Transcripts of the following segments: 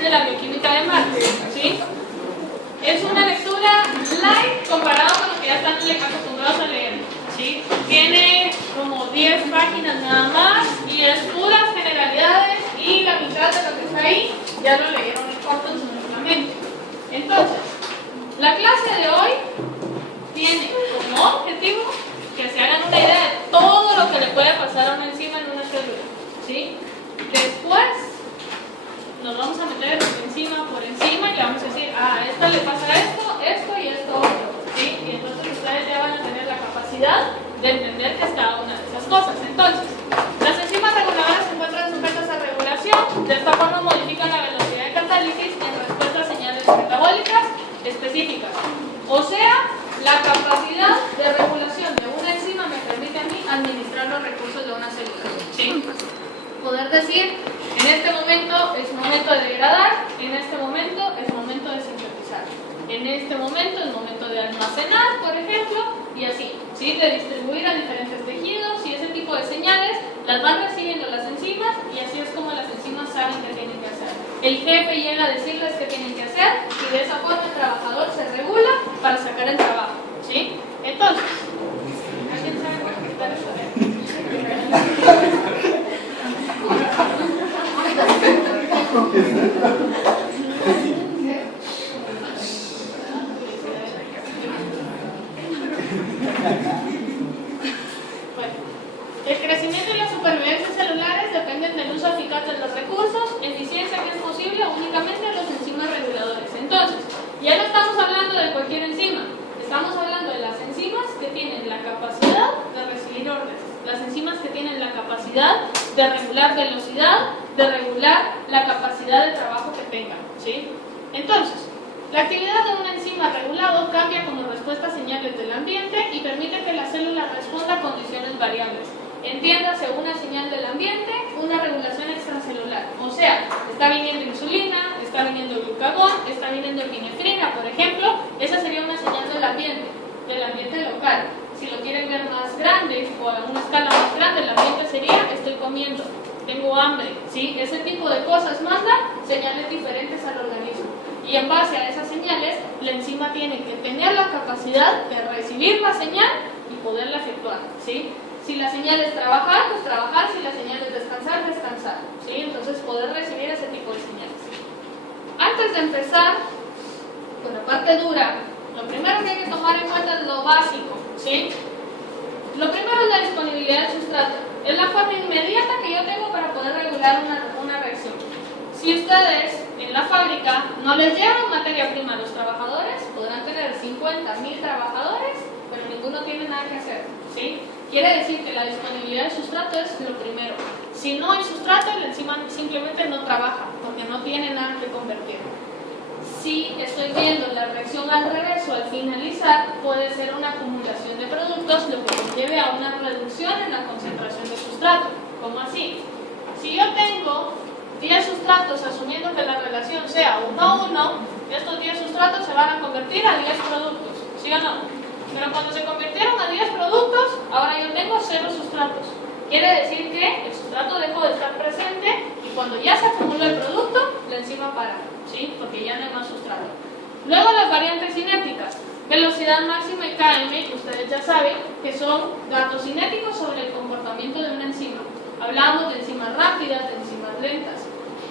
de la bioquímica de Marx, ¿sí? Es una lectura light comparado con lo que ya están acostumbrados a leer, ¿sí? Tiene como 10 páginas nada más y es puras generalidades y la mitad de lo que está ahí ya lo leyeron en corto en su mente. Entonces, la clase de hoy tiene como objetivo que se hagan una idea de todo lo que le puede pasar a una enzima en una célula, ¿sí? Después nos vamos a meter enzima por encima y le vamos a decir, a esta le pasa esto y esto otro, ¿sí? Y entonces ustedes ya van a tener la capacidad de entender qué es cada una de esas cosas. Entonces, las enzimas reguladoras se encuentran sujetas a regulación, de esta forma modifican la velocidad de catálisis en respuesta a señales metabólicas específicas. O sea, la capacidad de regulación de una enzima me permite a mí administrar los recursos de una célula, ¿sí? Poder decir, en este momento es momento de degradar, en este momento es momento de sintetizar, en este momento es momento de almacenar, por ejemplo, y así, ¿sí? De distribuir a diferentes tejidos y ese tipo de señales las van recibiendo las enzimas y así es como las enzimas saben qué tienen que hacer. El jefe llega a decirles qué tienen que hacer y de esa forma el trabajador se regula para sacar el trabajo, ¿sí? Entonces, ¿alguien sabe contestar eso? Bueno, el crecimiento y la supervivencia celulares dependen del uso eficaz de los recursos, eficiencia que es posible únicamente a los enzimas reguladores. Entonces, ya no estamos hablando de cualquier enzima, estamos hablando de las enzimas que tienen la capacidad de recibir órdenes, las enzimas que tienen la capacidad de regular velocidad, de regular la capacidad de trabajo que tengan, ¿sí? Entonces, la actividad de una enzima regulado cambia como respuesta a señales del ambiente y permite que la célula responda a condiciones variables. Entiéndase una señal del ambiente, una regulación extracelular. O sea, está viniendo insulina, está viniendo glucagón, está viniendo epinefrina, por ejemplo. Esa sería una señal del ambiente local. Si lo quieren ver más grande o a una escala más grande, el ambiente sería estoy comiendo, tengo hambre, ¿sí? Ese tipo de cosas manda señales diferentes al organismo. Y en base a esas señales, la enzima tiene que tener la capacidad de recibir la señal y poderla efectuar, ¿sí? Si la señal es trabajar, pues trabajar. Si la señal es descansar, descansar, ¿sí? Entonces, poder recibir ese tipo de señales. Antes de empezar con la parte dura, lo primero que hay que tomar en cuenta es lo básico, ¿sí? Lo primero es la disponibilidad del sustrato. Es la forma inmediata que yo tengo para poder regular una reacción. Si ustedes en la fábrica no les llevan materia prima a los trabajadores, podrán tener 50.000 trabajadores, pero ninguno tiene nada que hacer, ¿sí? Quiere decir que la disponibilidad del sustrato es lo primero. Si no hay sustrato, la enzima simplemente no trabaja, porque no tiene nada que convertir. Si estoy viendo la reacción al revés o al finalizar, puede ser una acumulación de productos, lo que conlleve a una reducción en la concentración de sustrato. ¿Cómo así? Si yo tengo 10 sustratos, asumiendo que la relación sea 1-1, estos 10 sustratos se van a convertir a 10 productos, ¿sí o no? Pero cuando se convirtieron a 10 productos, ahora yo tengo 0 sustratos. Quiere decir que el sustrato dejó de estar presente y cuando ya se acumuló el producto, la enzima para, ¿sí? Porque ya no hay más sustrato. Luego las variantes cinéticas. Velocidad máxima y KM, ustedes ya saben que son datos cinéticos sobre el comportamiento de una enzima. Hablamos de enzimas rápidas, de enzimas lentas.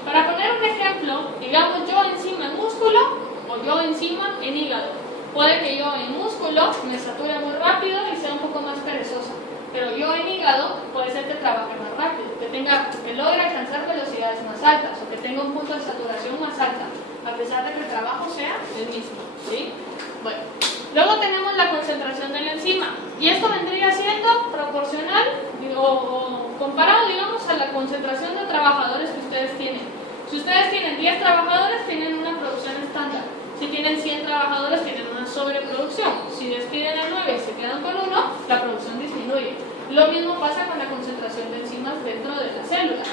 Para poner un ejemplo, digamos yo enzima en músculo o yo enzima en hígado. Puede que yo en músculo me sature muy rápido y sea un poco más perezosa, pero yo en hígado puede ser que trabaje más rápido, que logre alcanzar velocidades más altas o que tenga un punto de saturación más alta, a pesar de que el trabajo sea el mismo, ¿sí? Bueno, luego tenemos la concentración de la enzima y esto vendría siendo proporcional o comparado, digamos, a la concentración de trabajadores que ustedes tienen. Si ustedes tienen 10 trabajadores, tienen una producción estándar. Si tienen 100 trabajadores, tienen una sobreproducción. Si despiden a 9 y se quedan con 1, la producción disminuye. Lo mismo pasa con la concentración de enzimas dentro de la célula.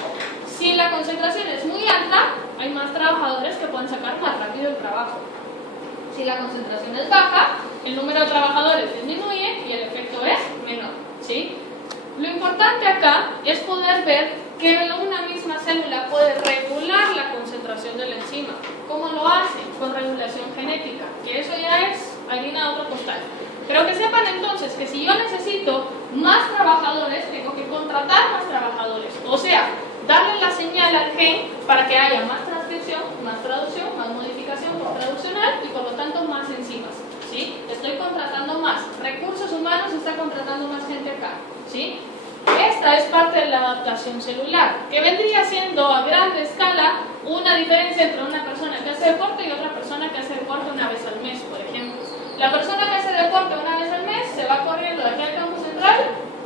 Si la concentración es muy alta, hay más trabajadores que pueden sacar más rápido el trabajo. Si la concentración es baja, el número de trabajadores disminuye y el efecto es menor, ¿sí? Lo importante acá es poder ver que una misma célula puede regular la concentración adaptación de la enzima. ¿Cómo lo hace? Con regulación genética, que eso ya es harina de otro costal. Pero que sepan entonces que si yo necesito más trabajadores, tengo que contratar más trabajadores. O sea, darle la señal al gen para que haya más transcripción, más traducción, más modificación traduccional y por lo tanto más enzimas. ¿Sí? Estoy contratando más. Recursos humanos está contratando más gente acá. ¿Sí? Esta es parte de la adaptación celular, que vendría siendo a gran escala una diferencia entre una persona que hace deporte y otra persona que hace deporte una vez al mes, por ejemplo. La persona que hace deporte una vez al mes se va corriendo de aquí al campo central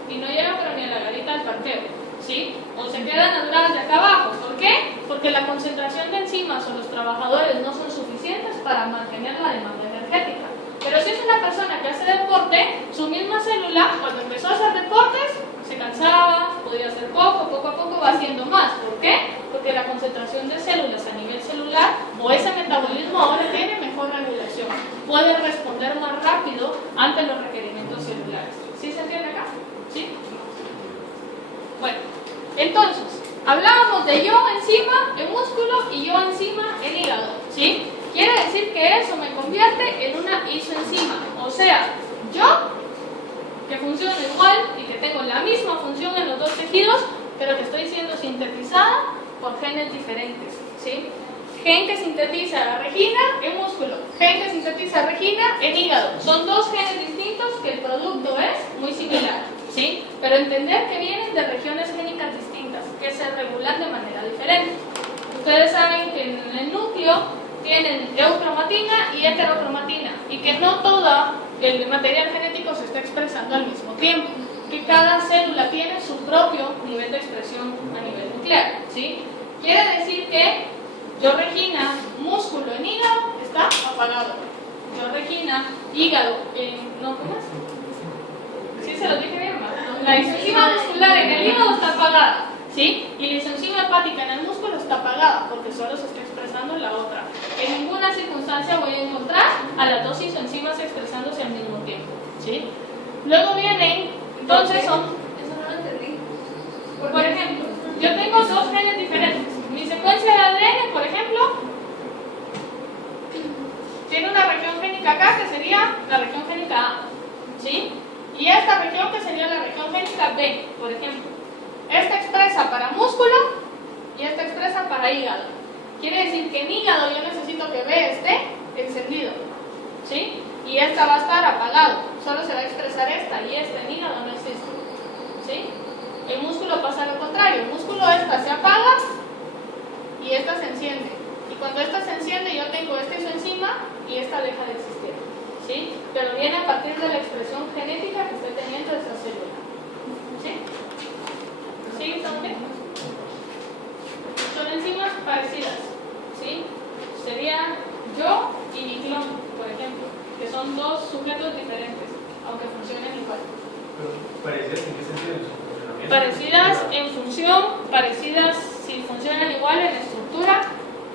y no llega pero ni a la garita del parqueo, ¿sí? O se quedan aturadas de acá abajo. ¿Por qué? Porque la concentración de enzimas o los trabajadores no son suficientes para mantener la demanda energética. Pero si es una persona que hace deporte, su misma célula, cuando empezó a hacer deportes, se cansaba, podía hacer poco a poco va haciendo más. ¿Por qué? Porque la concentración de células a nivel celular o ese metabolismo ahora tiene mejor regulación. Puede responder más rápido ante los requerimientos celulares. ¿Sí se entiende acá? ¿Sí? Bueno, entonces, hablábamos de yo enzima en músculo y yo enzima en hígado. ¿Sí? Quiere decir que eso me convierte en una isoenzima. O sea, yo que funciona igual y que tengo la misma función en los dos tejidos, pero que estoy siendo sintetizada por genes diferentes, ¿sí? Gen que sintetiza la regina en músculo, gen que sintetiza regina en hígado. Son dos genes distintos que el producto es muy similar, ¿sí? Pero entender que vienen de regiones génicas distintas, que se regulan de manera diferente. Ustedes saben que en el núcleo tienen eucromatina y heterocromatina y que no todo el material genético se está expresando al mismo tiempo, que cada célula tiene su propio nivel de expresión a nivel nuclear, ¿sí? Quiere decir que yo regina músculo en hígado está apagado, yo regina hígado en... ¿no? ¿Cómo es? ¿Sí se lo dije bien? La isoenzima muscular en el hígado está apagada, ¿sí? Y la isoenzima hepática en el músculo está apagada porque solo se está expresando la otra. En ninguna circunstancia voy a encontrar a las dos isoenzimas expresándose al mismo tiempo, ¿sí? Luego vienen, entonces son... Eso no lo entendí. Por ejemplo, yo tengo dos genes diferentes. Mi secuencia de ADN, por ejemplo, tiene una región génica acá que sería la región génica A, ¿sí? Y esta región que sería la región génica B, por ejemplo. Esta expresa para músculo y esta expresa para hígado. Quiere decir que en hígado yo necesito que B esté encendido, ¿sí? Y esta va a estar apagado. Solo se va a expresar esta y esta en hígado no existe, ¿sí? En músculo pasa lo contrario. En músculo esta se apaga y esta se enciende. Y cuando esta se enciende yo tengo esta isoenzima y esta deja de existir, ¿sí? Pero viene a partir de la expresión genética que estoy teniendo de esa célula, ¿sí? ¿Sí? ¿Estamos bien? Son enzimas parecidas, ¿sí? Sería yo y mi clon, por ejemplo, que son dos sujetos diferentes, aunque funcionen igual. Pero, ¿parecidas en qué sentido? ¿En su funcionamiento? Parecidas en función, parecidas si funcionan igual en estructura,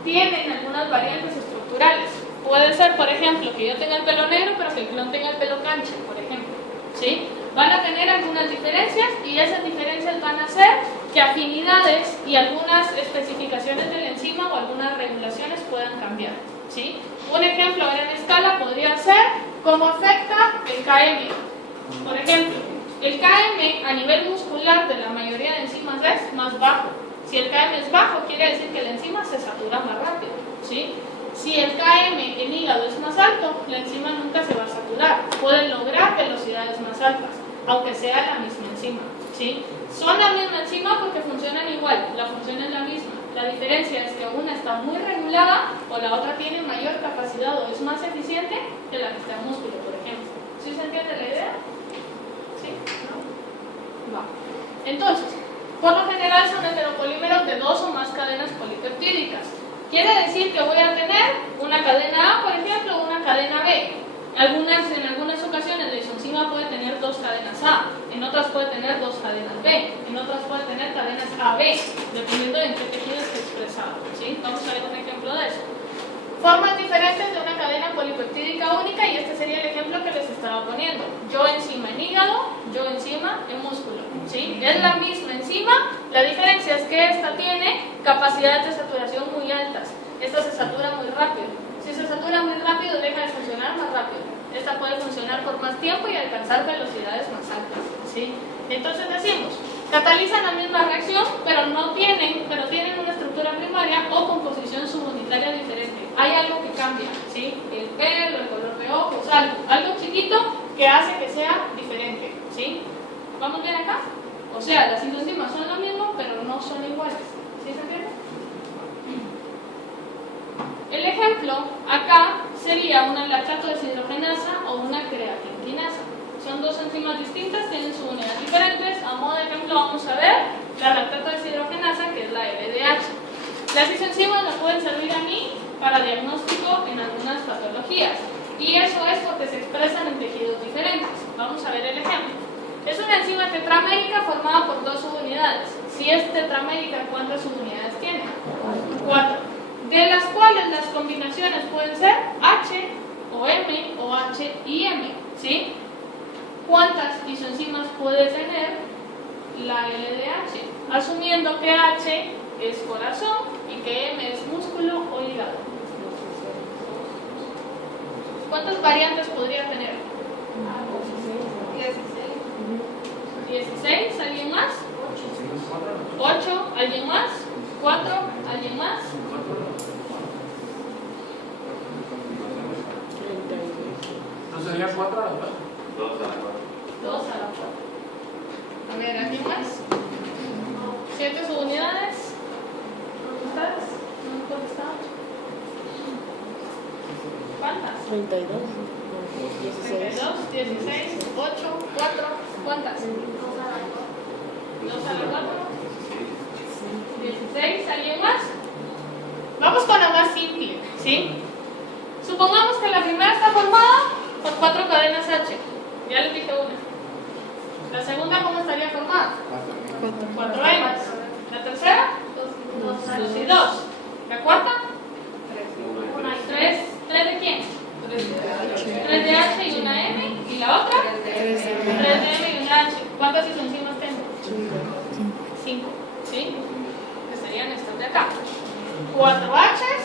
tienen algunas variantes estructurales. Puede ser, por ejemplo, que yo tenga el pelo negro, pero que el clon tenga el pelo cancha, por ejemplo, ¿sí? Van a tener algunas diferencias y esas diferencias van a hacer que afinidades y algunas especificaciones de la enzima o algunas regulaciones puedan cambiar, ¿sí? Un ejemplo a gran escala podría ser cómo afecta el KM. Por ejemplo, el KM a nivel muscular de la mayoría de enzimas es más bajo. Si el KM es bajo, quiere decir que la enzima se satura más rápido, ¿sí? Si el KM en hígado es más alto, la enzima nunca se va a saturar. Pueden lograr velocidades más altas, aunque sea la misma enzima, ¿sí? Son la misma enzima porque funcionan igual, la función es la misma. La diferencia es que una está muy regulada o la otra tiene mayor capacidad o es más eficiente que la que está en músculo, por ejemplo. ¿Sí se entiende la idea? ¿Sí? ¿No? Va. Entonces, por lo general son heteropolímeros de dos o más cadenas polipeptídicas. Quiere decir que voy a tener una cadena A, por ejemplo, o una cadena B. En algunas ocasiones la isoenzima puede tener dos cadenas A, en otras puede tener dos cadenas B, en otras puede tener cadenas AB, dependiendo de en qué tejido esté expresado, ¿sí? Vamos a ver un ejemplo de eso. Formas diferentes de una cadena polipeptídica única y este sería el ejemplo que les estaba poniendo. Yo enzima en hígado, yo enzima en músculo, ¿sí? Es la misma enzima, la diferencia es que esta tiene capacidades de saturación muy altas. esta se satura muy rápido. Si se satura muy rápido, deja de funcionar más rápido. Esta puede funcionar por más tiempo y alcanzar velocidades más altas, ¿sí? Entonces decimos, catalizan la misma reacción, pero tienen una estructura primaria o composición subunitaria diferente. Hay algo que cambia, ¿sí? El pelo, el color de ojos, algo chiquito que hace que sea diferente, ¿sí? ¿Vamos bien acá? O sea, las isoenzimas son lo mismo, pero no son iguales. ¿Sí se entiende? El ejemplo acá sería una lactato deshidrogenasa o una creatinasa. Son dos enzimas distintas, tienen sus unidades diferentes. A modo de ejemplo vamos a ver la lactato deshidrogenasa, que es la LDH. Las isoenzimas me pueden servir a mí para diagnóstico en algunas patologías. Y eso es porque se expresan en tejidos diferentes. Vamos a ver el ejemplo. Es una enzima tetramérica formada por dos subunidades. Si es tetramérica, ¿cuántas subunidades tiene? 4. De las cuales las combinaciones pueden ser H o M o H y M, ¿sí? ¿Cuántas isoenzimas puede tener la LDH? Asumiendo que H es corazón y que M es músculo o hígado. ¿Cuántas variantes podría tener? 16, ¿alguien más? 8, ¿alguien más? 4, ¿alguien más? ¿No sería 4 a la 4? 2 a la 4. 2 a la 4. A ver, ¿alguien más? 7 subunidades. ¿Contestadas? ¿No contestadas? ¿Cuántas? 32. 32, 16, 8, 4. ¿Cuántas? 2 a la 4. 16, ¿alguien más? Vamos con la más simple, ¿sí? Supongamos que la primera está formada por 4 cadenas H. Ya les dije una. La segunda, ¿cómo estaría formada? 4 M's. La tercera, 2 y 2. La cuarta, 3. ¿3 de quién? 3 de H y una M. ¿Y la otra? 3 de M y una H. ¿Cuántas isoenzimas tengo? 5. ¿Sí? Que serían estas de acá. 4 H's,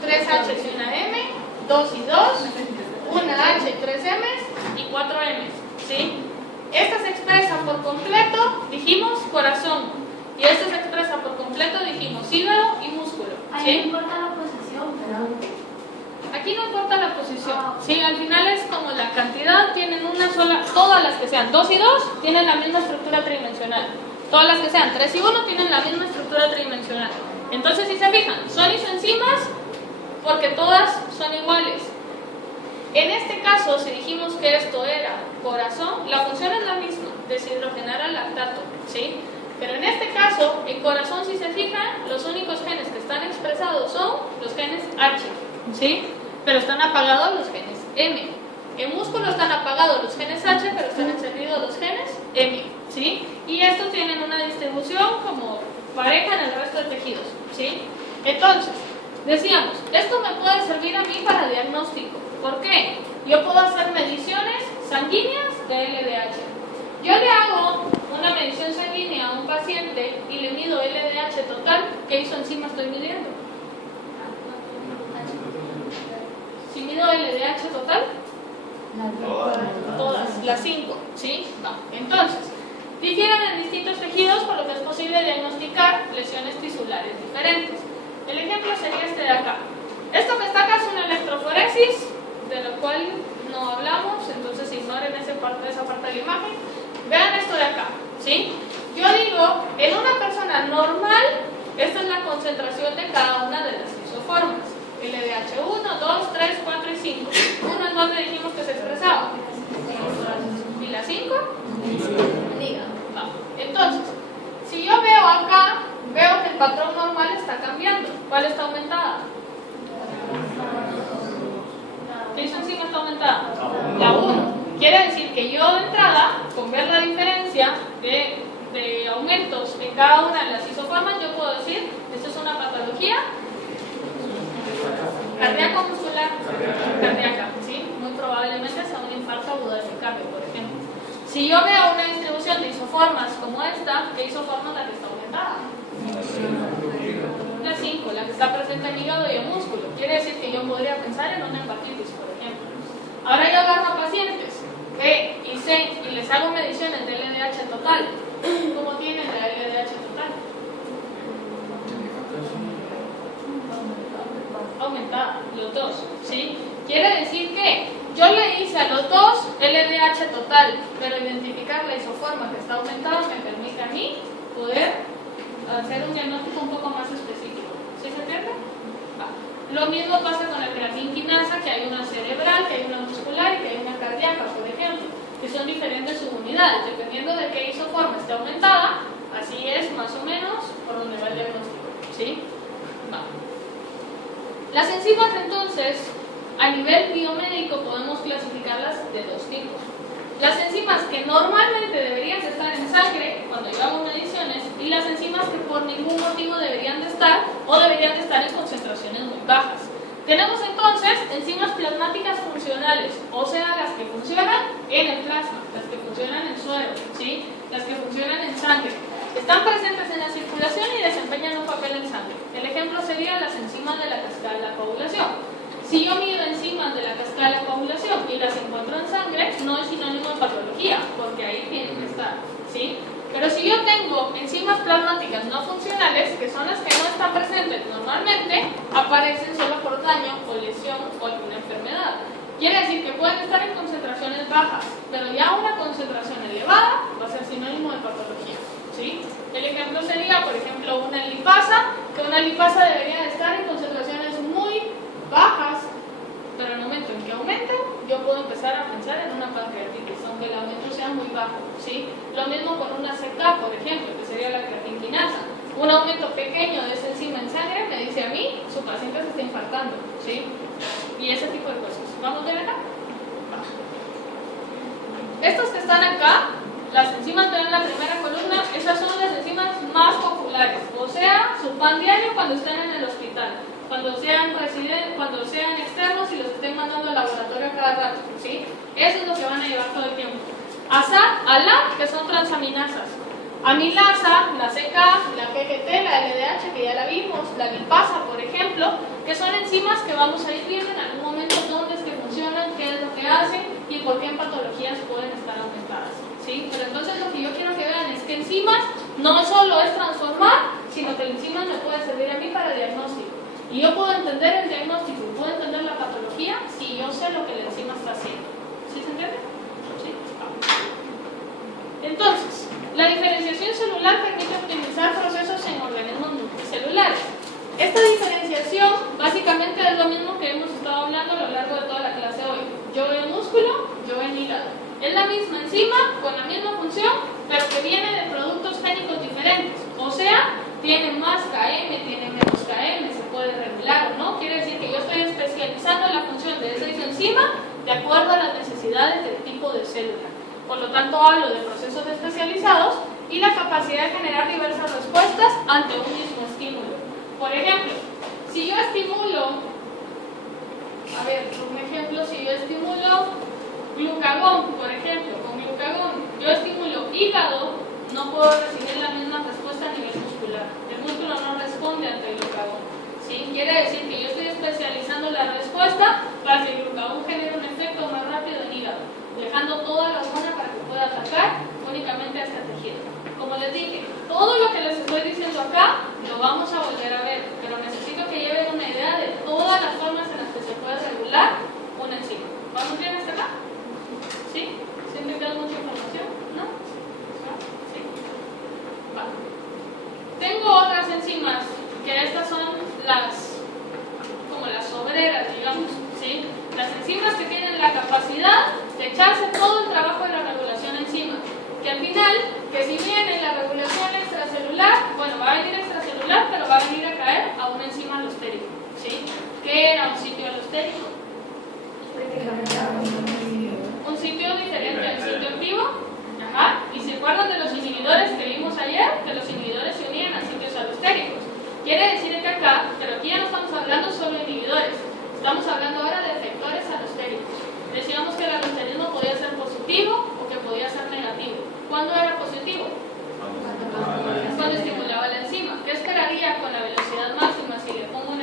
3 H's y una M, 2 y 2, una H y 3 M's y 4 M's. ¿Sí? Esta se expresa por completo, dijimos corazón. Y esta se expresa por completo, dijimos hígado y músculo. Ahí ¿Sí? no importa la posición, ¿verdad? Aquí no importa la posición. ¿Sí? Al final es como la cantidad, tienen una sola, todas las que sean 2 y 2 tienen la misma estructura tridimensional. Todas las que sean 3 y 1 tienen la misma estructura tridimensional. Entonces, si se fijan, son isoenzimas porque todas son iguales. En este caso, si dijimos que esto era corazón, la función es la misma, deshidrogenar al lactato, ¿sí? Pero en este caso, en corazón, si se fijan, los únicos genes que están expresados son los genes H, ¿sí? Pero están apagados los genes M. En músculo están apagados los genes H, pero están encendidos los genes M, ¿sí? Y estos tienen una distribución como pareja en el resto de tejidos, ¿sí? Entonces, decíamos, esto me puede servir a mí para diagnóstico. ¿Por qué? Yo puedo hacer mediciones sanguíneas de LDH. Yo le hago una medición sanguínea a un paciente y le mido LDH total. ¿Qué isoenzima estoy midiendo? Si mido LDH total, todas, las 5, ¿sí? Va. Entonces, difieren en distintos tejidos, por lo que es posible diagnosticar lesiones tisulares diferentes. El ejemplo sería este de acá. Esto que está acá es una electroforesis, de lo cual no hablamos, entonces ignoren esa parte de la imagen. Vean esto de acá, ¿sí? Yo digo, en una persona normal, esta es la concentración de cada una de las isoformas. LDH 1, 2, 3, 4 y 5. ¿Uno en dónde dijimos que se expresaba? ¿Y la 5? Va. Entonces, si yo veo acá, veo que el patrón normal está cambiando. ¿Cuál está aumentada? ¿Qué isoenzima está aumentada? La 1. Quiere decir que yo de entrada, con ver la diferencia de aumentos en cada una de las isoformas, yo puedo decir, esto es una patología cardíaco muscular cardíaca, ¿sí? Muy probablemente sea un infarto agudo de miocardio, por ejemplo. Si yo veo una distribución de isoformas como esta, ¿qué isoforma es la que está aumentada? La 5, la que está está presente en hígado y en músculo. Quiere decir que yo podría pensar en una hepatitis, por ejemplo. Ahora yo agarro a pacientes B y C y les hago mediciones de LDH total. ¿Cómo tienen la LDH total? Aumentada, los dos, ¿sí? Quiere decir que yo le hice a los dos LDH total, pero identificar la isoforma que está aumentada me permite a mí poder hacer un diagnóstico un poco más específico. ¿Sí se entiende? Lo mismo pasa con la creatinquinasa, que hay una cerebral, que hay una muscular y que hay una cardíaca, por ejemplo, que son diferentes subunidades. Dependiendo de qué isoforma esté aumentada, así es más o menos por donde va el diagnóstico. ¿Sí? Va. Las enzimas, entonces, a nivel biomédico podemos clasificarlas de dos tipos. Las enzimas que normalmente deberían de estar en sangre cuando yo hago mediciones y las enzimas que por ningún motivo deberían de estar o deberían de estar en concentraciones muy bajas. Tenemos entonces enzimas plasmáticas funcionales, o sea, las que funcionan en el plasma, las que funcionan en suero, ¿sí? Las que funcionan en sangre. Están presentes en la circulación y desempeñan un papel en sangre. El ejemplo sería las enzimas de la cascada de la coagulación. Si yo mido enzimas de la cascada de la coagulación y las encuentro en sangre, no es sinónimo de patología, porque ahí tienen que estar, ¿sí? Pero si yo tengo enzimas plasmáticas no funcionales, que son las que no están presentes normalmente, aparecen solo por daño o lesión o alguna enfermedad. Quiere decir que pueden estar en concentraciones bajas, pero ya una concentración elevada va a ser sinónimo de patología, ¿sí? El ejemplo sería, por ejemplo, una lipasa, que una lipasa debería de estar en concentraciones muy bajas, pero en el momento en que aumenten, yo puedo empezar a pensar en una pancreatitis, aunque el aumento sea muy bajo, ¿sí? Lo mismo con una CK, por ejemplo, que sería la creatinquinasa. Un aumento pequeño de esa enzima en sangre me dice a mí, su paciente se está infartando, ¿sí? Y ese tipo de cosas. ¿Vamos de acá? Estos que están acá, las enzimas que ven en la primera columna, esas son las enzimas más populares, o sea, su pan diario cuando estén en el hospital, cuando sean residentes, cuando sean externos y los estén mandando al laboratorio cada rato, ¿sí? Eso es lo que van a llevar todo el tiempo. ALA, que son transaminasas. Amilasa, la CK, la PGT, la LDH, que ya la vimos, la lipasa, por ejemplo, que son enzimas que vamos a ir viendo en algún momento dónde es que funcionan, qué es lo que hacen y por qué en patologías pueden estar aumentadas, ¿sí? Pero entonces lo que yo quiero que vean es que enzimas no solo es transformar, sino que la enzima me puede servir a mí para diagnóstico. Y yo puedo entender el diagnóstico, puedo entender la patología si yo sé lo que la enzima está haciendo. ¿Sí se entiende? ¿Sí? Entonces, la diferenciación celular permite optimizar procesos en organismos multicelulares. Esta diferenciación básicamente es lo mismo que hemos estado hablando a lo largo de toda la clase hoy. Yo en músculo, yo en hígado. Es la misma enzima, con la misma función, pero que viene de productos génicos diferentes. O sea, tiene más KM, tiene menos KM, se puede regular o no. Quiere decir que yo estoy especializando la función de esa enzima de acuerdo a las necesidades del tipo de célula. Por lo tanto, hablo de procesos especializados y la capacidad de generar diversas respuestas ante un mismo estímulo. Por ejemplo, si yo estimulo, a ver, un ejemplo, si yo estimulo glucagón, por ejemplo, con glucagón, yo estimulo hígado, no puedo recibir la misma respuesta a nivel muscular. El músculo no responde ante el glucagón, ¿sí? Quiere decir que yo estoy especializando la respuesta para que el glucagón genere un efecto más rápido en hígado, dejando toda la hormona para que pueda atacar únicamente a este tejido. Como les dije, todo lo que les estoy diciendo acá lo vamos a volver a ver, pero necesito que lleven una idea de todas las formas en las que se puede regular una enzima. ¿Vamos bien hasta acá? ¿Sí? ¿Siempre queda mucha información? ¿No? ¿Sí? Vale. Tengo otras enzimas, que estas son como las obreras, digamos, ¿sí? Las enzimas que tienen la capacidad de echarse todo el trabajo de la regulación encima. Que al final, que si viene la regulación extracelular, bueno, va a venir extracelular, pero va a venir a caer a una enzima alostérica, ¿sí? ¿Qué era un sitio alostérico? Un sitio diferente al sitio activo. Ajá. ¿Y se acuerdan de los inhibidores que vimos ayer? Que los inhibidores se unían a sitios alostéricos. Quiere decir que acá, pero aquí ya no estamos hablando solo de inhibidores, estamos hablando ahora de efectores alostéricos. Decíamos que el alosterismo podía ser positivo o que podía ser negativo. ¿Cuándo era positivo? Cuando estimulaba la enzima. ¿Qué esperaría con la velocidad máxima si le pongo una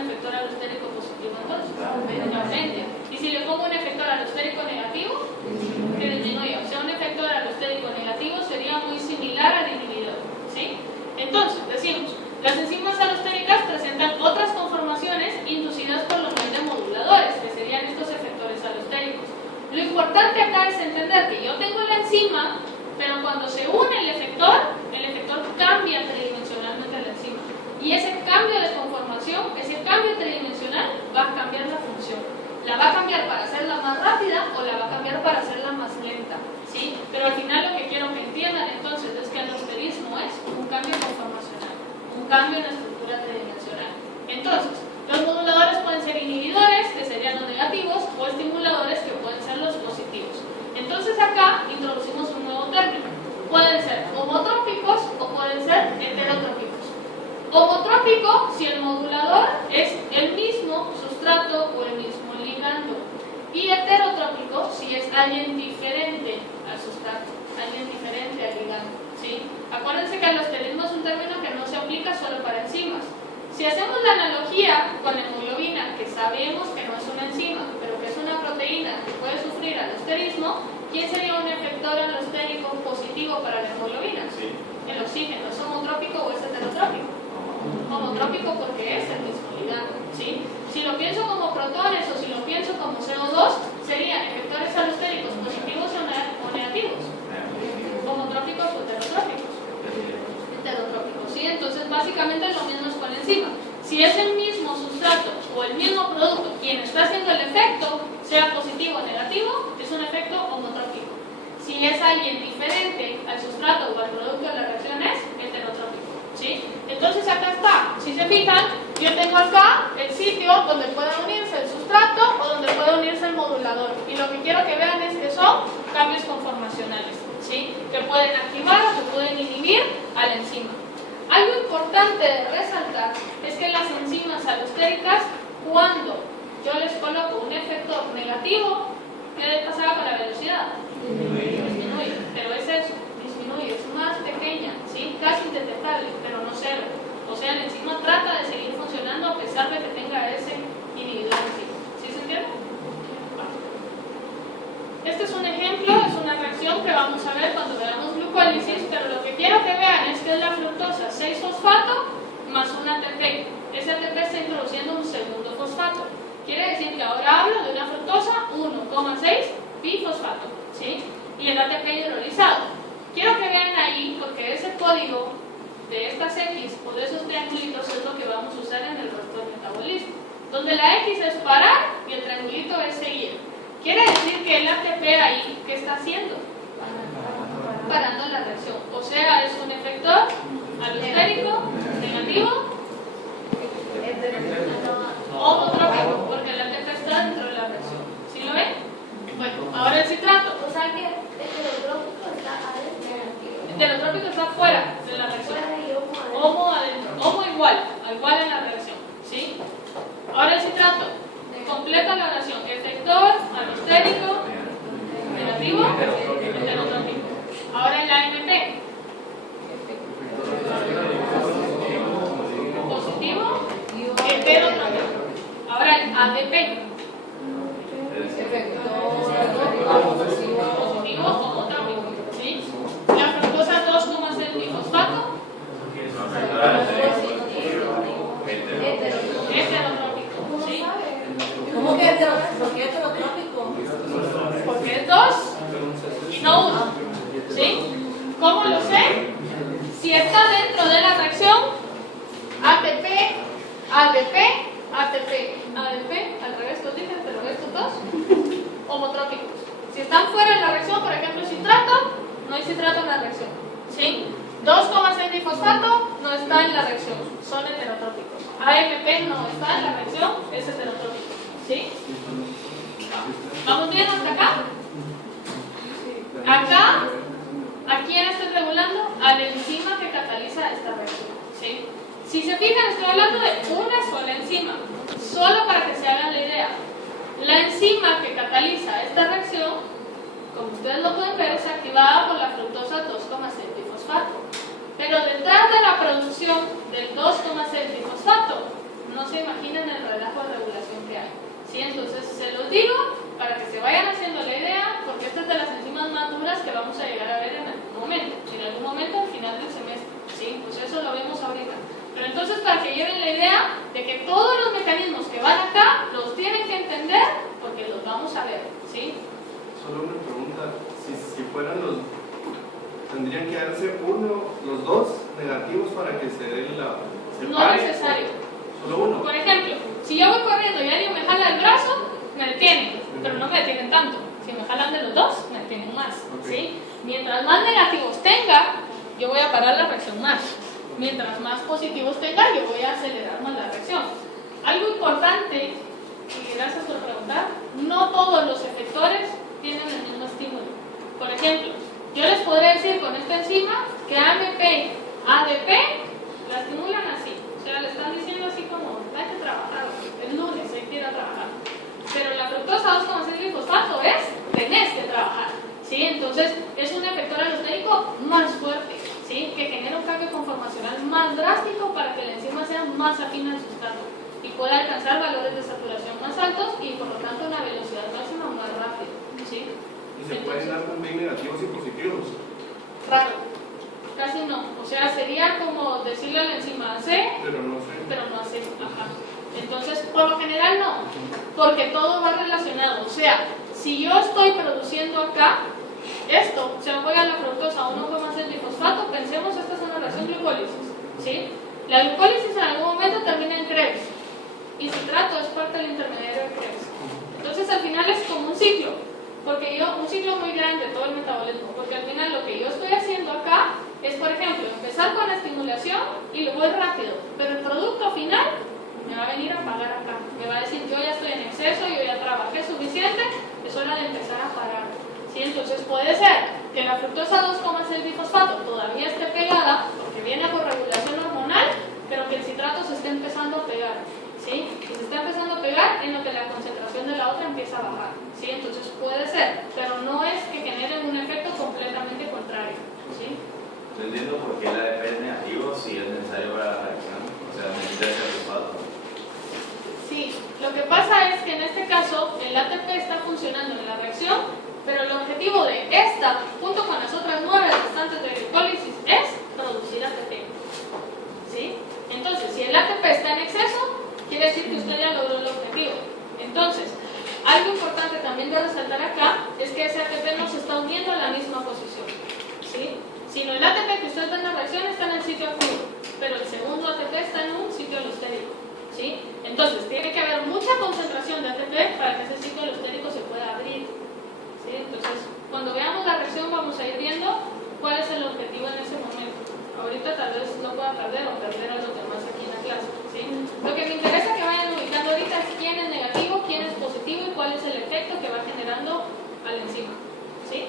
cambio tridimensional va a cambiar la función. La va a cambiar para hacerla más rápida o la va a cambiar para hacerla más lenta, ¿sí? Pero al final lo que quiero que entiendan entonces es que el asterismo es un cambio conformacional, un cambio en la estructura tridimensional. Entonces, los moduladores pueden ser inhibidores, que serían los negativos, o estimuladores, que pueden ser los positivos. Entonces acá introducimos un nuevo término. Pueden ser homotrópicos o pueden ser heterotrópicos. Homotrópico si el modulador es el mismo sustrato o el mismo ligando. Y heterotrópico si es alguien diferente al sustrato, alguien diferente al ligando, ¿sí? Acuérdense que el asterismo es un término que no se aplica solo para enzimas. Si hacemos la analogía con la hemoglobina, que sabemos que no es una enzima, pero que es una proteína que puede sufrir alosterismo, ¿quién sería un efector alostérico positivo para la hemoglobina? Sí. El oxígeno. ¿Es homotrópico o es heterotrópico? Homotrópico porque es el mismo ligando, ¿sí? Si lo pienso como protones o si lo pienso como CO2, serían efectores alostéricos positivos o negativos. Homotrópicos o heterotrópicos. Heterotrópicos, ¿sí? Entonces básicamente lo mismo es con la enzima. Si es el mismo sustrato o el mismo producto quien está haciendo el efecto, sea positivo o negativo, es un efecto homotrópico. Si es alguien diferente al sustrato o al producto de la reacción, es heterotrópico, ¿sí? Entonces acá está, si se fijan, yo tengo acá el sitio donde puede unirse el sustrato o donde puede unirse el modulador. Y lo que quiero que vean es que son cambios conformacionales, ¿sí? Que pueden activar o que pueden inhibir a la enzima. Algo importante de resaltar es que las enzimas alostéricas, cuando yo les coloco un efector negativo, ¿qué pasaba con la velocidad? Disminuye, pero es eso, disminuye, es más pequeña, ¿sí? Casi indetectable, pero no cero. O sea, la enzima trata de seguir funcionando a pesar de que tenga ese inhibidor encima. ¿Sí se entiende? Este es un ejemplo, es una reacción que vamos a ver cuando veamos glucólisis, pero lo que quiero que vean es que es la fructosa 6-fosfato más un ATP. Ese ATP está introduciendo un segundo fosfato. Quiere decir que ahora hablo de una fructosa 1,6 bifosfato, ¿sí? Y el ATP hidrolizado. Quiero que vean ahí, porque ese código de estas X o de esos triangulitos es lo que vamos a usar en el resto del metabolismo, donde la X es parar y el triangulito es seguir. Quiere decir que el ATP ahí, ¿qué está haciendo? Parando la reacción. O sea, es un efector alostérico negativo, homotrópico, porque el ATP está dentro de la reacción. ¿Sí lo ven? Bueno, ahora el citrato. O sea que heterotrópico está adentro. Heterotrópico está fuera de la reacción. Homo adentro. Homo igual en la reacción. ¿Sí? Ahora el citrato. Completa la oración. Efector alostérico negativo, heterotrópico. Ahora el AMP. Positivo, heterotrópico. Ahora el ADP. Positivo, homotrópico. ¿Sí? La fructosa 2,6 bifosfato. Heterotrópico. ¿Sí? ¿Cómo que heterotrópico? ¿Por qué heterotrópico? Porque es 2 y no 1. ¿Sí? ¿Cómo lo sé? Si está dentro de la reacción, ATP, ADP, ATP, ADP, al revés, los dije, pero estos dos, homotrópicos. Si están fuera de la reacción, por ejemplo, citrato, no hay citrato en la reacción. ¿Sí? 2,6 difosfato no está en la reacción, son heterotrópicos. AMP no está en la reacción, es heterotrópico. ¿Sí? ¿Vamos bien hasta acá? Acá, ¿a quién estoy regulando? A la enzima que cataliza esta reacción. ¿Sí? Si se fijan, estoy hablando de una sola enzima, solo para que se hagan la idea. La enzima que cataliza esta reacción, como ustedes lo pueden ver, es activada por la fructosa 2,6 bifosfato. Pero detrás de la producción del 2,6 bifosfato, no se imaginan el relajo de regulación que hay. ¿Sí? Entonces se los digo para que se vayan haciendo la idea, porque esta es de las enzimas más duras que vamos a llegar a ver en algún momento. En algún momento al final del semestre. ¿Sí? Pues eso lo vemos ahorita. Pero entonces para que lleven la idea de que todos los mecanismos que van acá los tienen que entender porque los vamos a ver. ¿Sí? Solo una pregunta, si fueran los, tendrían que darse los dos negativos para que se den la... No es necesario. Solo uno. Por ejemplo, Si me jalan de los dos, me tienen más, ¿sí? Mientras más negativos tenga, yo voy a parar la reacción más. Mientras más positivos tenga, yo voy a acelerar más la reacción. Algo importante, y gracias por preguntar, no todos los efectores tienen el mismo estímulo. Por ejemplo, yo les podré decir con esta enzima que AMP, ADP la estimulan así. O sea, le están diciendo así como, hay que trabajar, el lunes hay que ir a trabajar. Pero la fructosa 2,6-bifosfato es, tenés que trabajar, ¿sí? Entonces, es un efector alostérico más fuerte, ¿sí? Que genera un cambio conformacional más drástico para que la enzima sea más afín al sustrato y pueda alcanzar valores de saturación más altos y, por lo tanto, una velocidad máxima más rápida, ¿sí? Y se pueden dar también negativos y positivos. Raro, casi no. O sea, sería como decirle a la enzima C, Pero no sé. pero no hace, ajá. Entonces, por lo general no, porque todo va relacionado. O sea, si yo estoy produciendo acá esto, o sea, voy a la fructosa 1,6-bifosfato, pensemos, esta es una reacción glucólisis, ¿sí? La glucólisis en algún momento termina en Krebs, y citrato es parte del intermediario de Krebs. Entonces, al final es como un ciclo, porque un ciclo muy grande, todo el metabolismo, porque al final lo que yo estoy haciendo acá es, por ejemplo, empezar con la estimulación y lo voy rápido, pero el producto final me va a venir a pagar acá, me va a decir, yo ya estoy en exceso, yo ya trabajé suficiente, es hora de empezar a parar, ¿sí? Entonces puede ser que la fructosa 2,6-bifosfato todavía esté pegada, porque viene por regulación hormonal, pero que el citrato se esté empezando a pegar, ¿sí? Y se está empezando a pegar en lo que la concentración de la otra empieza a bajar, ¿sí? Entonces puede ser, pero no es que generen un efecto completamente contrario, ¿sí? No entiendo por qué el ADP es negativo si es necesario para la reacción, o sea, necesita ese resultado. Sí, lo que pasa es que en este caso el ATP está funcionando en la reacción, pero el objetivo de esta, junto con las otras 9 restantes de glicólisis, es producir ATP, ¿sí? Entonces, si el ATP está en exceso, quiere decir que usted ya logró el objetivo. Entonces, algo importante también de resaltar acá es que ese ATP no se está uniendo a la misma posición, ¿sí? Sino el ATP que usted ve en la reacción está en el sitio activo, pero el segundo ATP está en un sitio alostérico, ¿sí? Entonces, tiene que haber mucha concentración de ATP para que ese sitio alostérico se pueda abrir, ¿sí? Entonces, cuando veamos la reacción vamos a ir viendo cuál es el objetivo en ese momento. Ahorita tal vez no pueda perder o perder a los demás aquí en la clase, ¿sí? Lo que me interesa que vayan ubicando ahorita es quién es negativo, quién es positivo y cuál es el efecto que va generando al enzima, ¿sí?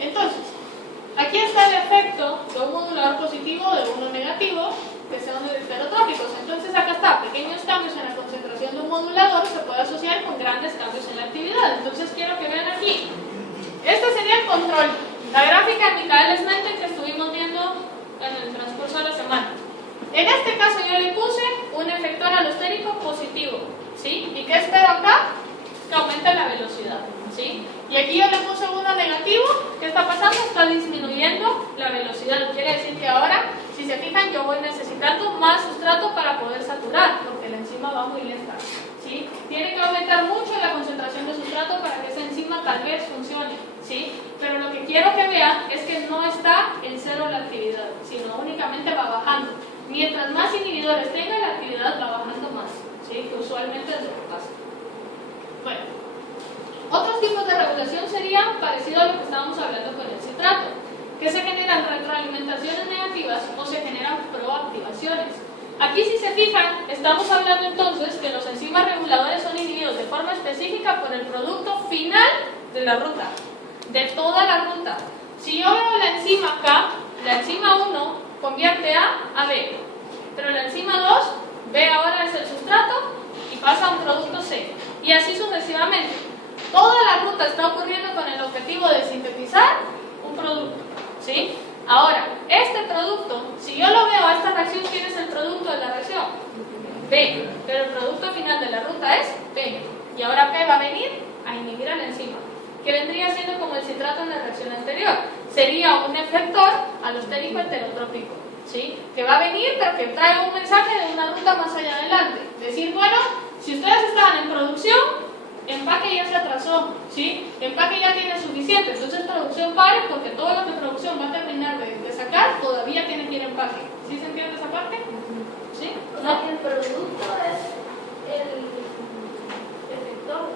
Entonces, aquí está el efecto de un modulador positivo o de uno negativo que sean heterotrópicos. Entonces acá está, pequeños cambios en la concentración de un modulador se puede asociar con grandes cambios en la actividad. Entonces quiero que vean aquí, este sería el control, la gráfica de Michael Smenten que estuvimos viendo en el transcurso de la semana. En este caso yo le puse un efector alostérico positivo, ¿sí? ¿Y qué espero acá? Que aumente la velocidad, ¿sí? Y aquí yo le puse uno negativo. ¿Qué está pasando? Está disminuyendo la velocidad. Quiere decir que ahora, si se fijan, yo voy necesitando más sustrato para poder saturar, porque la enzima va muy lenta, ¿sí? Tiene que aumentar mucho la concentración de sustrato para que esa enzima tal vez funcione, ¿sí? Pero lo que quiero que vean es que no está en cero la actividad, sino únicamente va bajando. Mientras más inhibidores tenga, la actividad va bajando más, ¿sí? Que usualmente es lo que pasa. Bueno, otros tipos de regulación serían parecido a lo que estábamos hablando con el citrato, que se generan retroalimentaciones negativas o se generan proactivaciones. Aquí, si se fijan, estamos hablando entonces que los enzimas reguladores son inhibidos de forma específica por el producto final de la ruta, de toda la ruta. Si yo veo la enzima acá, la enzima 1 convierte A B, pero la enzima 2, B ahora es el sustrato y pasa a un producto C, y así sucesivamente. Toda la ruta está ocurriendo con el objetivo de sintetizar un producto, ¿sí? Ahora, este producto, si yo lo veo a esta reacción, ¿quién es el producto de la reacción? B, pero el producto final de la ruta es P, y ahora P va a venir a inhibir a la enzima, que vendría siendo como el citrato en la reacción anterior. Sería un efector alostérico heterotrópico, ¿sí? Que va a venir, pero que trae un mensaje de una ruta más allá adelante. Decir, bueno, si ustedes estaban en producción, empaque ya se atrasó, ¿sí? Empaque ya tiene suficiente, entonces producción pare porque todo lo que producción va a terminar de sacar todavía tiene que ir a empaque. ¿Sí se entiende esa parte? ¿Sí? O sea, que el producto es el efector.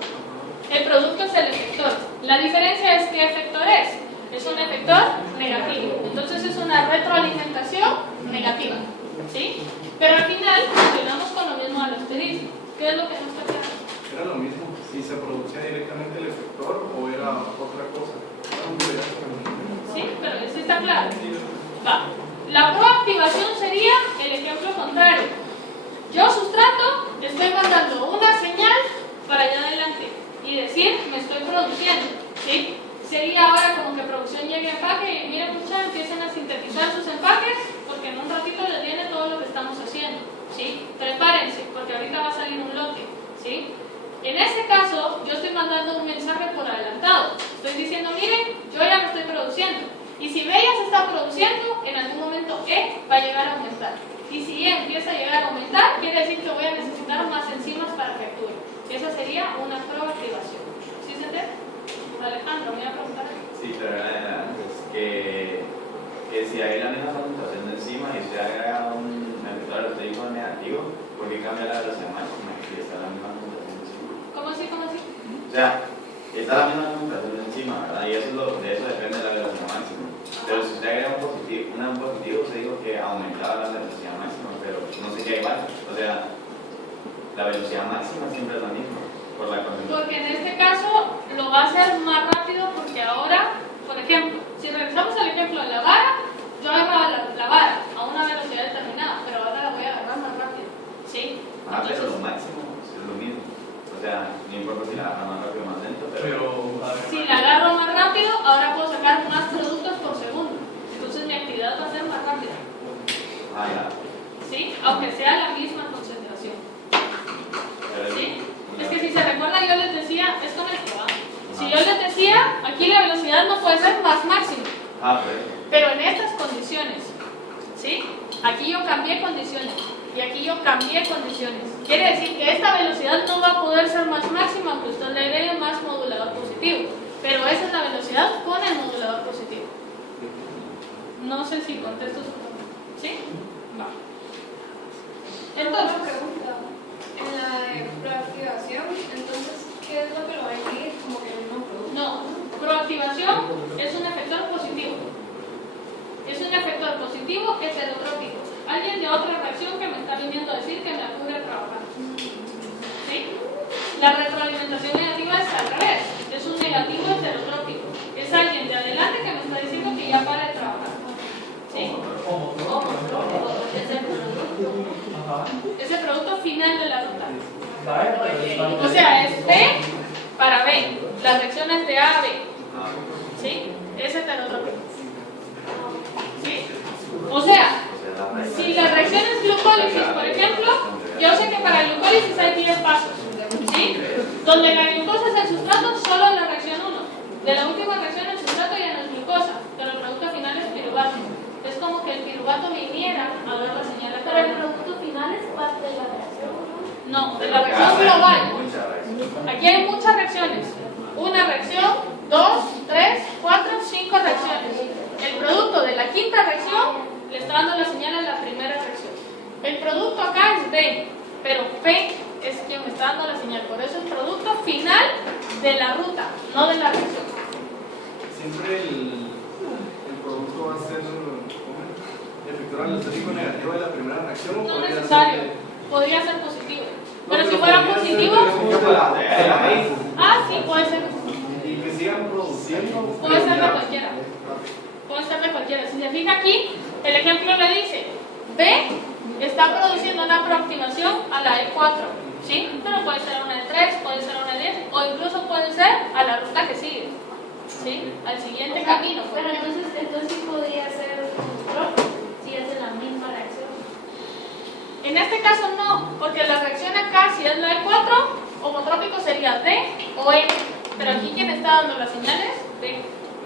El producto ¿Qué es lo que no está claro? Era lo mismo, si se producía directamente el efector o era otra cosa. ¿Sí? Pero eso está claro. Va. La proactivación sería el ejemplo contrario. Yo sustrato, estoy mandando una señal para allá adelante y decir, me estoy produciendo, ¿sí? Sería ahora como que producción llegue a empaque y miren muchachos, empiecen a sintetizar sus empaques porque en un ratito les viene todo lo que estamos haciendo, ¿sí? Prepárense, porque ahorita va a salir un lote, ¿sí? En este caso, yo estoy mandando un mensaje por adelantado. Estoy diciendo, miren, yo ya me estoy produciendo. Y si B ya se está produciendo, en algún momento E va a llegar a aumentar. Y si E empieza a llegar a aumentar, quiere decir que voy a necesitar más enzimas para que actúe. Esa sería una proactivación. ¿Sí se entiende? Alejandro, me iba a preguntar. Sí, pero era antes que si hay la misma concentración de enzima y se agrega un efector alostérico negativo, ¿por qué cambia la velocidad máxima si está la misma concentración de enzima? ¿Cómo así? ¿Cómo así? O sea, está la misma concentración de enzima, ¿verdad? Y eso de eso depende de la velocidad máxima. Pero si usted agrega un positivo, usted dijo que aumentaba la velocidad máxima, pero no sería igual. O sea, la velocidad máxima siempre es la misma, por la concentración. Porque en este caso lo va a hacer más rápido porque ahora, por ejemplo, si regresamos al ejemplo de la vara, yo agarraba la vara a una velocidad determinada, pero ahora la voy a agarrar más rápido, ¿sí? Entonces, Pero lo máximo es lo mismo. O sea, no importa si la agarra más rápido o más lento, si la agarro más rápido, ahora puedo sacar más productos por segundo. Entonces mi actividad va a ser más rápida. ¿Sí? Aunque sea la misma concentración. ¿Sí? Es que si se recuerda, yo les decía, es con esto, ¿va? Si yo les decía, aquí la velocidad no puede ser más máxima. Pero en estas condiciones, ¿sí? Aquí yo cambié condiciones y aquí yo cambié condiciones. Quiere decir que esta velocidad no va a poder ser más máxima aunque usted le agregue más modulador positivo. Pero esa es la velocidad con el modulador positivo. No sé si contesto su pregunta. ¿Sí? Va. Entonces, pregunta. En la de proactivación, entonces, ¿qué es lo que lo va a incluir? Como que el mismo producto. no. Proactivación es un efector positivo. Es un efector positivo heterotrópico. Alguien de otra reacción que me está viniendo a decir que me apure a trabajar. ¿Sí? La retroalimentación negativa es al revés. Es un negativo heterotrópico. Es alguien de adelante que me está diciendo que ya para de trabajar. ¿Sí? Es el producto final de la ruta. O sea, es B para B. Las reacciones de A a B. ¿Sí? Es heterotrópico. ¿Sí? O sea, si la reacción es glucólisis, por ejemplo, yo sé que para glucólisis hay 10 pasos. ¿Sí? Donde la glucosa es el sustrato, solo la reacción 1. De la última reacción el sustrato ya no es glucosa, pero el producto final es piruvato. Es como que el piruvato viniera a dar la señal a Pero el producto final es parte de la reacción, ¿no? No, de la reacción global. Aquí hay muchas reacciones. Una reacción, 2, 3, 4, 5 reacciones. El producto de la quinta reacción le está dando la señal a la primera reacción. El producto acá es B, pero P es quien me está dando la señal. Por eso el producto final de la ruta, no de la reacción. Siempre el producto va a ser efector alostérico negativo de la primera reacción. ¿O No podría necesario, ser podría ser positivo. No, Pero si fuera podría ser positivo, sí, puede ser. y que sigan produciendo. Puede ser de cualquiera. Puede ser de cualquiera. Si se fija aquí, el ejemplo le dice, B está produciendo una proactivación a la E4, ¿sí? Pero puede ser una E3, puede ser una E10, o incluso puede ser a la ruta que sigue, ¿sí? Al siguiente camino. Pero entonces sí podría ser homotrópico, si es de la misma reacción. En este caso no, porque la reacción acá, si es la E4, homotrópico sería D o E. Pero aquí quien está dando las señales, D.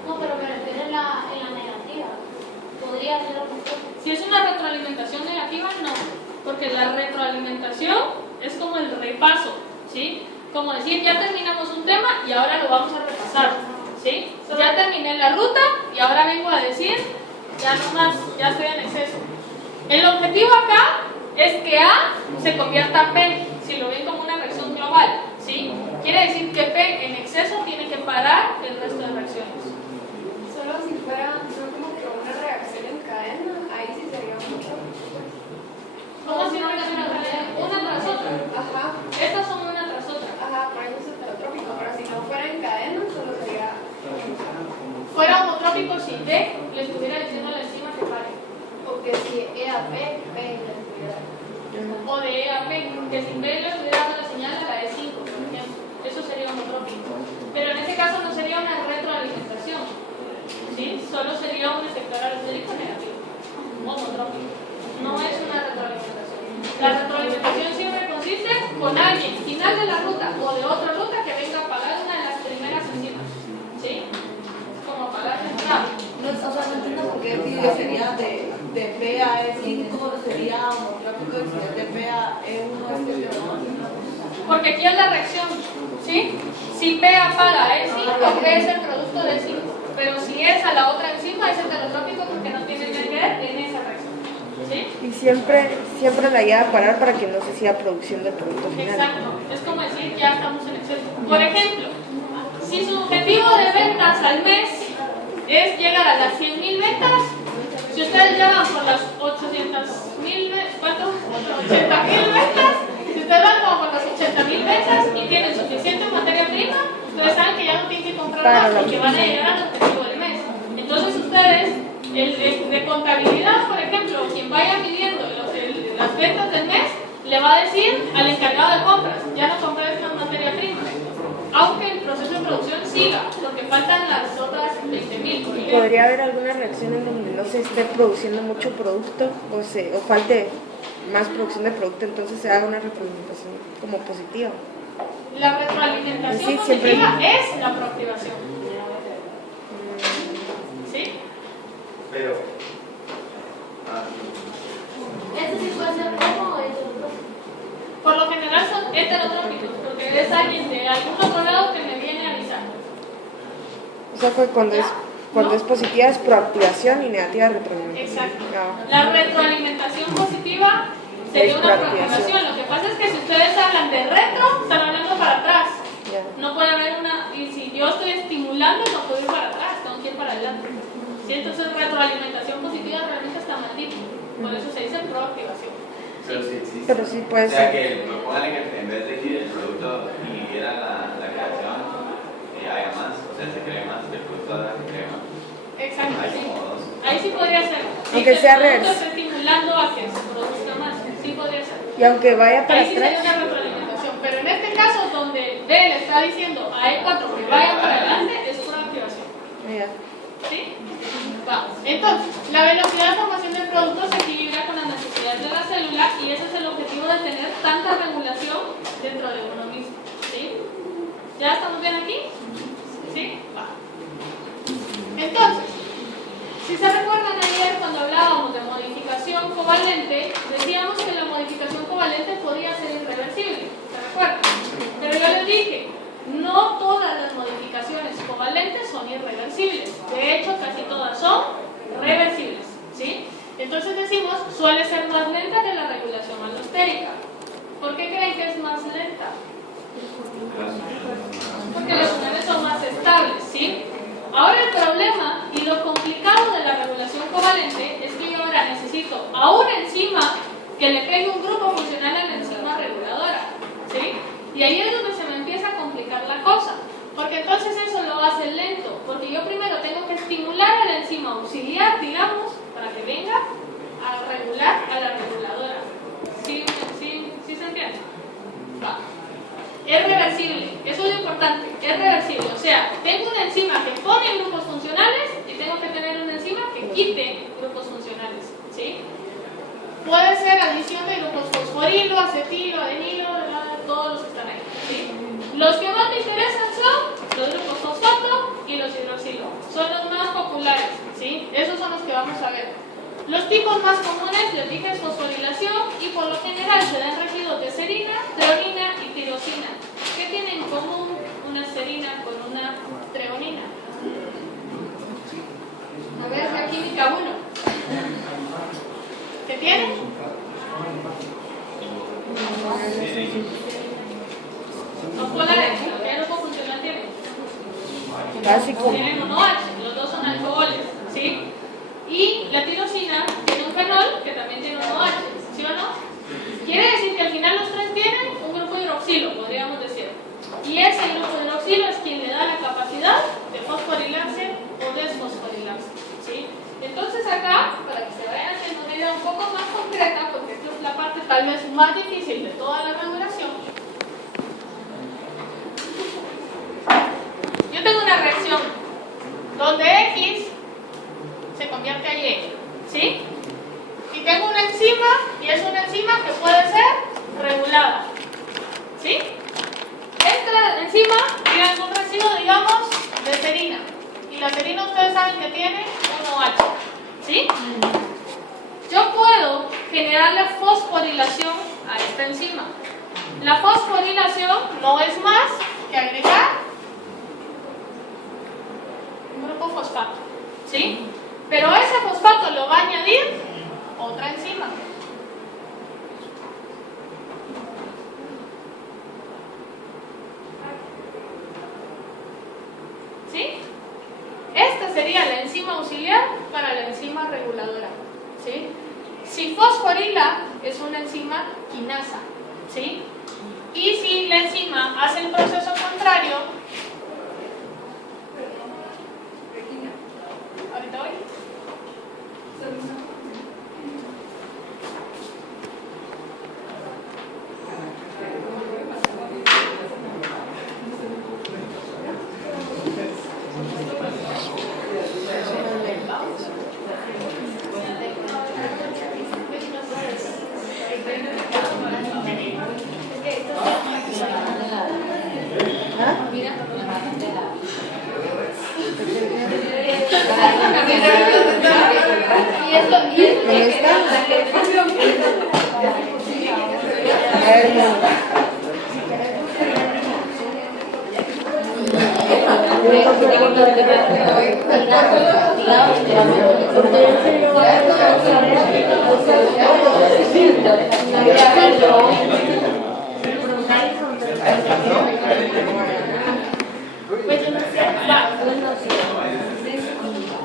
No, pero me refiero en la negativa. Podría ser homotrópico. Si es una retroalimentación negativa, no. Porque la retroalimentación es como el repaso, ¿sí? Como decir, ya terminamos un tema y ahora lo vamos a repasar, ¿sí? Ya terminé la ruta y ahora vengo a decir, ya no más, ya estoy en exceso. El objetivo acá es que A se convierta en P, si lo ven como una reacción global, ¿sí? Quiere decir que P en exceso tiene que parar el resto de reacciones. Solo si fuera como que una reacción en cadena, ahí sí sería mucho. ¿Cómo si no reacción en cadena? Una tras otra. Ajá. Esta D le estuviera diciendo a la enzima que pare. O que si E a P, P le estuviera. O de E a P, que si B le estuviera dando la señal a la E5, por ejemplo. Eso sería homotrópico. Pero en este caso no sería una retroalimentación, ¿sí? Solo sería un efector alostérico negativo, homotrópico. No es una retroalimentación. La retroalimentación siempre consiste con alguien final de la ruta o de otra ruta que venga a apagar una de las primeras enzimas, ¿sí? Como apagar el cable. No, o sea, no entiendo por qué si sería de P a E5 sería homotrópico y si es de P a E1 es heterónimo. Porque aquí es la reacción, ¿sí? Si P apaga E5, P es el producto de E5. Pero si es a la otra enzima, es heterotrópico porque no tiene nada que ver en esa reacción, ¿sí? Y siempre la lleva a parar para que no se siga produciendo el producto final. Exacto, es como decir, ya estamos en exceso. Por ejemplo, si su objetivo de ventas al mes es llegar a las 100.000 ventas, si ustedes llegan por las 800.000, ¿cuánto? 80.000 ventas, si ustedes van como por las 80.000 ventas y tienen suficiente materia prima, ustedes saben que ya no tienen que comprar más porque van a llegar al objetivo del mes. Entonces ustedes, el de contabilidad, por ejemplo, quien vaya midiendo las ventas del mes, le va a decir al encargado de compras, ya no compré esta materia prima. Aunque el proceso de producción siga, porque faltan las otras 20.000. ¿Podría haber alguna reacción en donde no se esté produciendo mucho producto o falte más producción de producto, entonces se haga una retroalimentación como positiva? La retroalimentación Sí, positiva siempre. es la proactivación. ¿Sí? Pero. Eso sí puede ser como o heterotrópico. Por lo general son heterotrópicos, porque es alguien de algún otro lado que me viene a avisar. O sea, que cuando es positiva es proactivación y negativa retroalimentación. Exacto. No. La retroalimentación positiva sería Es una proactivación. proactivación. Lo que pasa es que si ustedes hablan de retro, están hablando para atrás. Ya. No puede haber una, y si yo estoy estimulando, no puedo ir para atrás, tengo que ir para adelante. ¿Sí? Entonces, retroalimentación positiva realmente está mal dicho. Por eso se dice proactivación. Pero sí existe. Pero sí puede O sea, ser. que póngale que en vez de que el producto inhibiera la creación, haya más, o sea, se cree más, el producto ahora se cree más. Exacto, Hay sí. como dos. Ahí sí podría ser. Sí, Aunque que sea el producto reverso. está estimulando a que se produzca más. Sí podría ser. Y aunque vaya para Ahí sí sería atrás, una retroalimentación. Pero en este caso, donde D le está diciendo a E4 que vaya para adelante, es proactivación. ya. ¿Sí? Va. Entonces, la velocidad de formación del producto se equilibra con las necesidades de la célula y ese es el objetivo de tener tanta regulación dentro de uno mismo. ¿Sí? ¿Ya estamos bien aquí? ¿Sí? Va. Entonces, si se recuerdan ayer cuando hablábamos de modificación covalente, decíamos que la modificación covalente podía ser irreversible. ¿Se recuerdan? Pero yo les dije, no todas las modificaciones covalentes son irreversibles. De hecho, casi todas son reversibles. ¿Sí? Entonces decimos, suele ser más lenta que la regulación alostérica. ¿Por qué creen que es más lenta? Porque los uniones son más estables, ¿sí? Ahora el problema y lo complicado de la regulación covalente es que yo ahora necesito a una enzima que le pegue un grupo funcional a la enzima reguladora, ¿sí? Y ahí es donde se me empieza a complicar la cosa, porque entonces eso lo hace lento, porque yo primero tengo que estimular a la enzima auxiliar, digamos, para que venga a regular a la reguladora. ¿Sí se entiende? Va. Es reversible, eso es lo importante, es reversible, o sea, tengo una enzima que pone grupos funcionales y tengo que tener una enzima que quite grupos funcionales, ¿sí? Puede ser adición de grupos fosforilo, acetilo, adenilo, todos los que están ahí, ¿sí? Los que más me interesan son los grupos fosfato y los hidroxilo, son los más populares, ¿sí? Esos son los que vamos a ver. Los tipos más comunes, les dije, es fosforilación y por lo general se dan residuos de serina, treonina y tirosina. ¿Qué tienen en común una serina con una treonina? A ver, la química 1. ¿Qué tienen? Son polares, ¿qué grupo funcional tienen? Básico. Tienen un OH, los dos son alcoholes, ¿sí? Y la tirosina tiene un fenol que también tiene un OH, ¿sí o no? Quiere decir que al final los tres tienen un grupo hidroxilo, podríamos decir. Y ese grupo hidroxilo es quien le da la capacidad de fosforilarse o desfosforilarse, enzima tiene algún residuo, digamos, de serina. Y la serina ustedes saben que tiene 1H. ¿Sí? Yo puedo generarle fosforilación a esta enzima. La fosforilación no es más que agregar un grupo fosfato. ¿Sí? Pero ese fosfato lo va a añadir otra enzima. ¿Sí? Esta sería la enzima auxiliar para la enzima reguladora. ¿Sí? Si fosforila es una enzima quinasa. ¿Sí? Y si la enzima hace el proceso contrario, ahorita voy.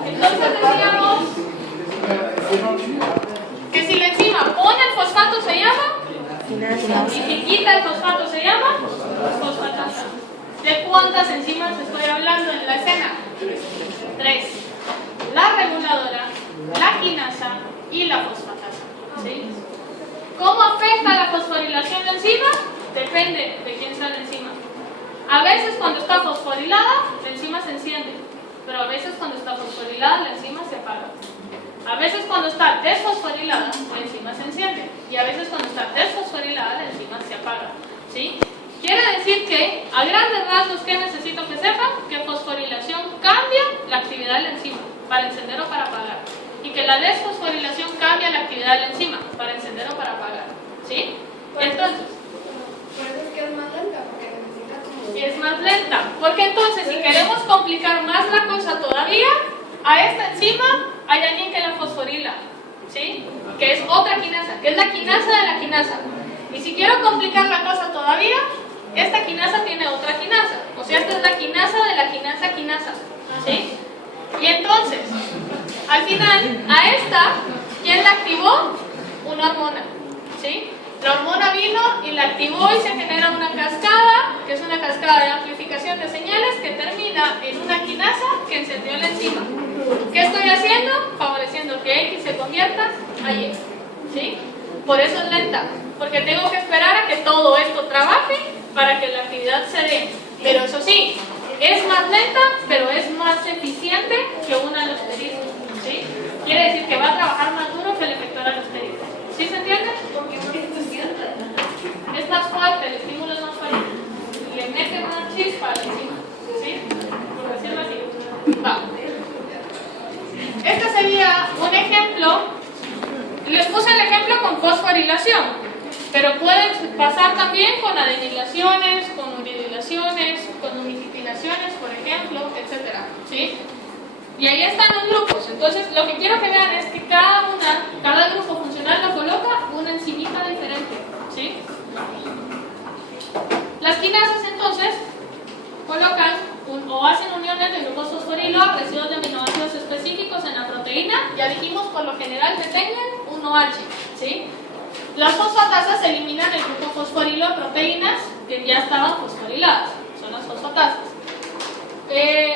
Entonces decíamos que si la enzima pone el fosfato se llama, y si quita el fosfato se llama fosfatasa. ¿De cuántas enzimas estoy hablando en la escena? 3. La reguladora, la quinasa y la fosfatasa. ¿Sí? ¿Cómo afecta la fosforilación de enzima? Depende de quién está la enzima. A veces cuando está fosforilada, la enzima se enciende, pero a veces cuando está fosforilada, la enzima se apaga. A veces cuando está desfosforilada, la enzima se enciende, y a veces cuando está desfosforilada, la enzima se apaga. ¿Sí? Quiere decir que, a grandes rasgos, ¿qué necesito que sepan? Que fosforilación cambia la actividad de la enzima, para encender o para apagar. Y que la desfosforilación cambia la actividad de la enzima, para encender o para apagar. ¿Sí? Entonces, Por eso es que es más lenta, porque necesita como... es más lenta. Porque entonces, si queremos complicar más la cosa todavía, a esta enzima hay alguien que la fosforila. ¿Sí? Que es otra quinasa, que es la quinasa de la quinasa. Y si quiero complicar la cosa todavía, esta quinasa tiene otra quinasa. O sea, esta es la quinasa de la quinasa. ¿Sí? Y entonces, al final, a esta, ¿quién la activó? Una hormona. ¿Sí? La hormona vino y la activó y se genera una cascada, que es una cascada de amplificación de señales que termina en una quinasa que encendió la enzima. ¿Qué estoy haciendo? Favoreciendo que X se convierta a Y. ¿Sí? Por eso es lenta, porque tengo que esperar a que todo esto trabaje para que la actividad se dé. Pero eso sí, es más lenta, pero es más eficiente que una alosterisa. ¿Sí? Quiere decir que va a trabajar más duro que el efector alosterisa. ¿Sí se entiende? Porque esto siente. Es más fuerte, el estímulo es más fuerte. Le meten una chispa encima. ¿Sí? Por decirlo así. Va. Este sería un ejemplo. Les puse el ejemplo con fosforilación, pero puede pasar también con adenilaciones, con uridilaciones, con umititilaciones, por ejemplo, etc. ¿Sí? Y ahí están los grupos. Entonces, lo que quiero que vean es que cada grupo funcional lo coloca una enzimita diferente. ¿Sí? Las quinasas, entonces, colocan o hacen uniones de grupos fosforilo a residuos de aminoácidos específicos en la proteína. Ya dijimos, por lo general, que tengan 1H. ¿Sí? Las fosfatasas eliminan el grupo fosforilo de proteínas que ya estaban fosforiladas. Son las fosfatasas.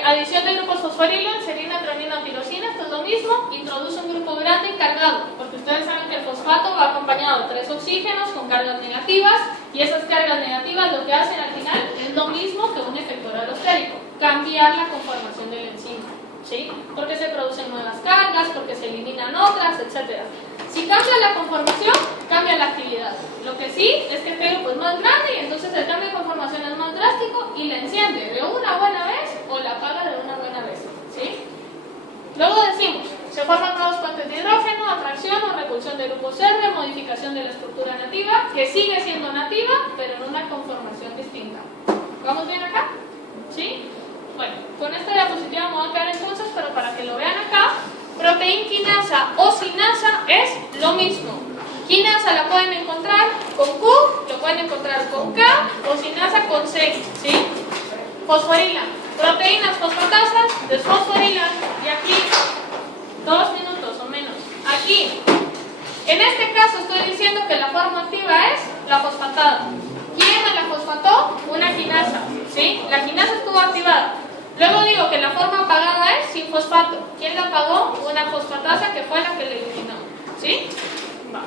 Adición de grupos fosforilo en serina, tronina o tirosina, esto es lo mismo, introduce un grupo grande cargado, porque ustedes saben que el fosfato va acompañado de 3 oxígenos con cargas negativas, y esas cargas negativas lo que hacen al final es lo mismo que un efector alostérico, cambiar la conformación de la enzima. ¿Sí? Porque se producen nuevas cargas, porque se eliminan otras, etc. Si cambia la conformación, cambia la actividad. Lo que sí es que el grupo es más grande y entonces el cambio de conformación es más drástico y la enzima conformación o repulsión de grupos R, modificación de la estructura nativa, que sigue siendo nativa, pero en una conformación distinta. ¿Vamos bien acá? ¿Sí? Bueno, con esta diapositiva me voy a quedar entonces, pero para que lo vean acá, proteínquinasa o sinasa es lo mismo. Quinasa la pueden encontrar con Q, lo pueden encontrar con K o sinasa con C, ¿sí? Fosforila, proteínas fosfatasas, desfosforilan, y aquí 2 minutos o menos. Aquí, en este caso estoy diciendo que la forma activa es la fosfatada. ¿Quién me la fosfató? Una quinasa, ¿sí? La quinasa estuvo activada. Luego digo que la forma apagada es sin fosfato. ¿Quién la apagó? Una fosfatasa que fue la que la eliminó, ¿sí? Va.